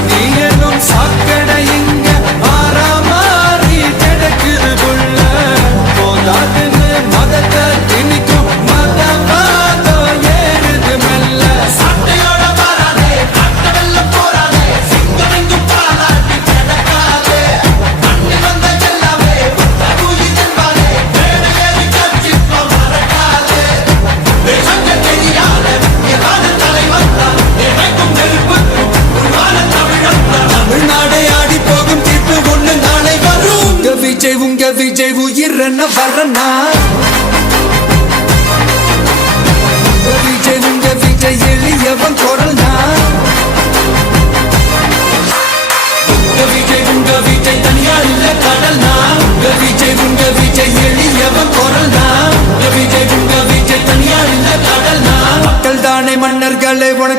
நீ எனும் சாக்க பண்ண உங்க விஜய் உங்க விஜய் எளியவன் குரல் விஜய் உங்க விஜய் தனியார் இல்ல கடல் விஜய் உங்க விஜய் எளியவன் குரல்னா? விஜய் உங்க விஜய் தனியார் இல்ல கடல் மக்கள் தானே மன்னர்களை உனக்கு